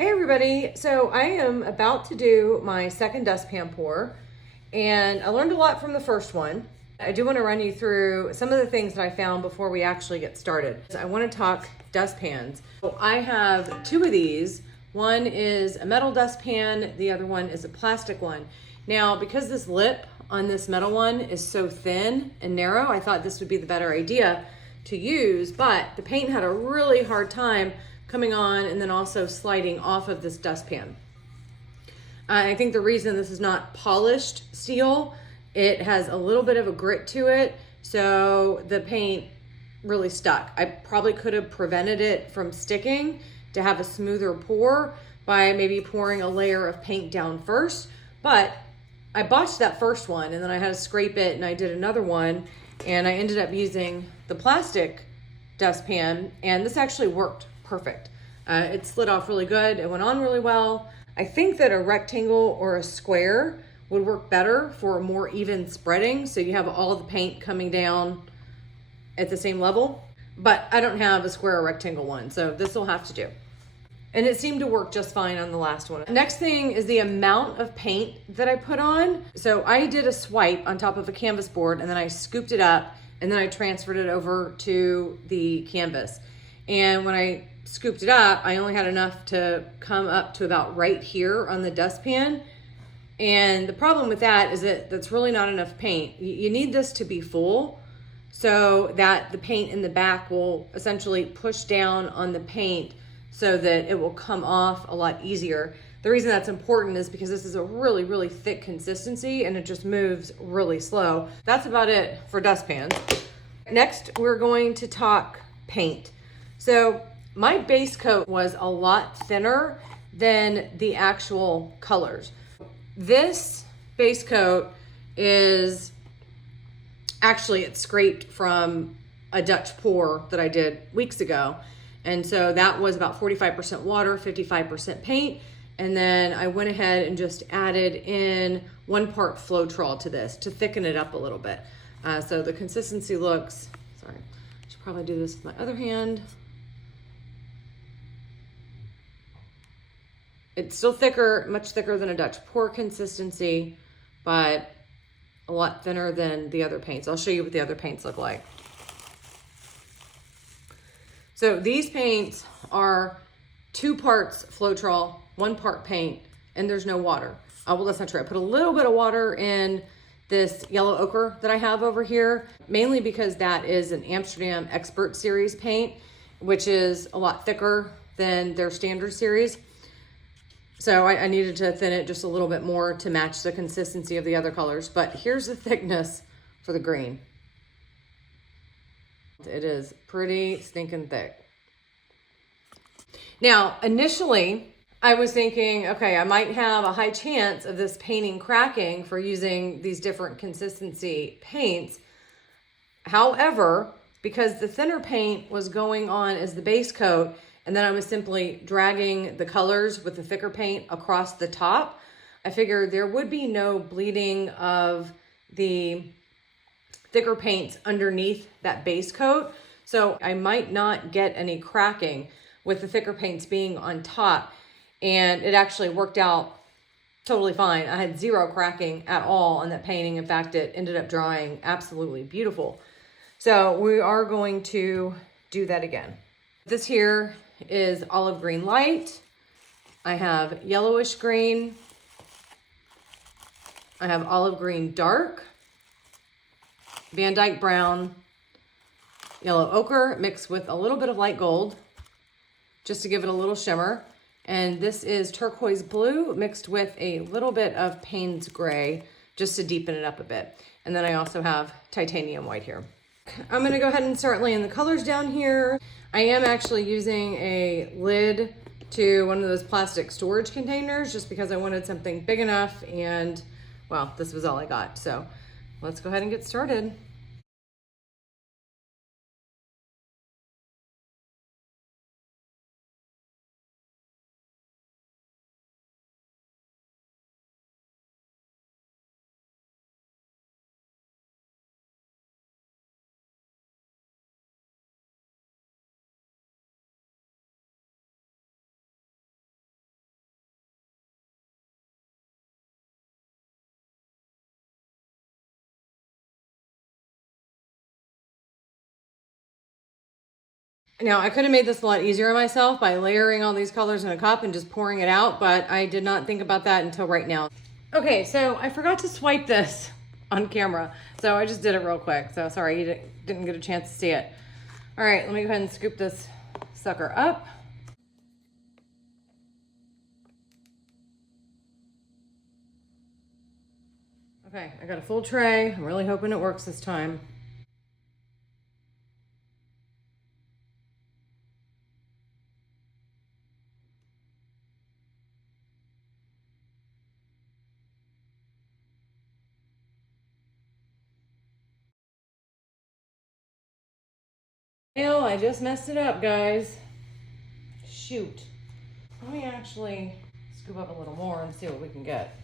Hey everybody, so I am about to do my second dustpan pour and I learned a lot from the first one. I do want to run you through some of the things that I found before we actually get started. So I want to talk dustpans. So I have two of these. One is a metal dustpan, the other one is a plastic one. Now, because this lip on this metal one is so thin and narrow, I thought this would be the better idea to use, but the paint had a really hard time coming on and then also sliding off of this dustpan. I think the reason this is not polished steel, it has a little bit of a grit to it, so the paint really stuck. I probably could have prevented it from sticking to have a smoother pour by maybe pouring a layer of paint down first, but I botched that first one and then I had to scrape it and I did another one and I ended up using the plastic dustpan and this actually worked perfect. It slid off really good. It went on really well. I think that a rectangle or a square would work better for a more even spreading, so you have all the paint coming down at the same level. But I don't have a square or rectangle one, so this will have to do. And it seemed to work just fine on the last one. Next thing is the amount of paint that I put on. So I did a swipe on top of a canvas board and then I scooped it up and then I transferred it over to the canvas. And when I scooped it up, I only had enough to come up to about right here on the dustpan. And the problem with that is that that's really not enough paint. You need this to be full so that the paint in the back will essentially push down on the paint so that it will come off a lot easier. The reason that's important is because this is a really, really thick consistency and it just moves really slow. That's about it for dustpans. Next, we're going to talk paint. So my base coat was a lot thinner than the actual colors. This base coat is actually, it's scraped from a Dutch pour that I did weeks ago. And so that was about 45% water, 55% paint. And then I went ahead and just added in 1 part Floetrol to this to thicken it up a little bit. So the consistency looks, sorry, I should probably do this with my other hand. It's still thicker, much thicker than a Dutch pour consistency, but a lot thinner than the other paints. I'll show you what the other paints look like. So these paints are 2 parts Floetrol, 1 part paint, and there's no water. Well, that's not true. I put a little bit of water in this yellow ochre that I have over here, mainly because that is an Amsterdam Expert Series paint, which is a lot thicker than their standard series. So I needed to thin it just a little bit more to match the consistency of the other colors. But here's the thickness for the green. It is pretty stinking thick. Now, initially, I was thinking, okay, I might have a high chance of this painting cracking for using these different consistency paints. However, because the thinner paint was going on as the base coat, and then I was simply dragging the colors with the thicker paint across the top, I figured there would be no bleeding of the thicker paints underneath that base coat. So I might not get any cracking with the thicker paints being on top. And it actually worked out totally fine. I had 0 cracking at all on that painting. In fact, it ended up drying absolutely beautiful. So we are going to do that again. This here is olive green light. I have yellowish green. I have olive green dark, Vandyke brown, yellow ochre mixed with a little bit of light gold just to give it a little shimmer. And this is turquoise blue mixed with a little bit of Payne's gray just to deepen it up a bit. And then I also have titanium white here. I'm gonna go ahead and start laying the colors down here. I am actually using a lid to one of those plastic storage containers just because I wanted something big enough and, well, this was all I got. So let's go ahead and get started. Now, I could have made this a lot easier on myself by layering all these colors in a cup and just pouring it out, but I did not think about that until right now. Okay, so I forgot to swipe this on camera, so I just did it real quick. So sorry you didn't get a chance to see it. All right, let me go ahead and scoop this sucker up. Okay, I got a full tray. I'm really hoping it works this time. Well, I just messed it up, guys. Shoot. Let me actually scoop up a little more and see what we can get.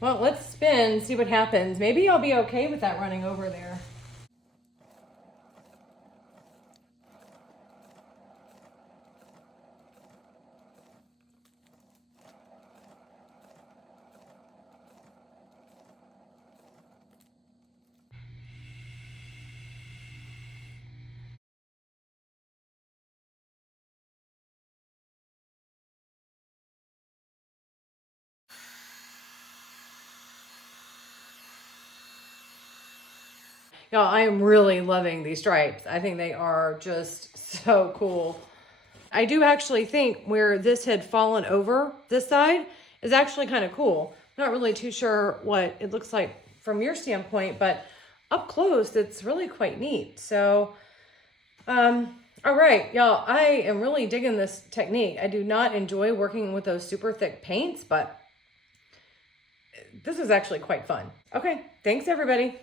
Well, let's spin, see what happens. Maybe I'll be okay with that running over there. Y'all, I am really loving these stripes. I think they are just so cool. I do actually think where this had fallen over this side is actually kind of cool. I'm not really too sure what it looks like from your standpoint, but up close, it's really quite neat. So, all right, y'all, I am really digging this technique. I do not enjoy working with those super thick paints, but this is actually quite fun. Okay, thanks everybody.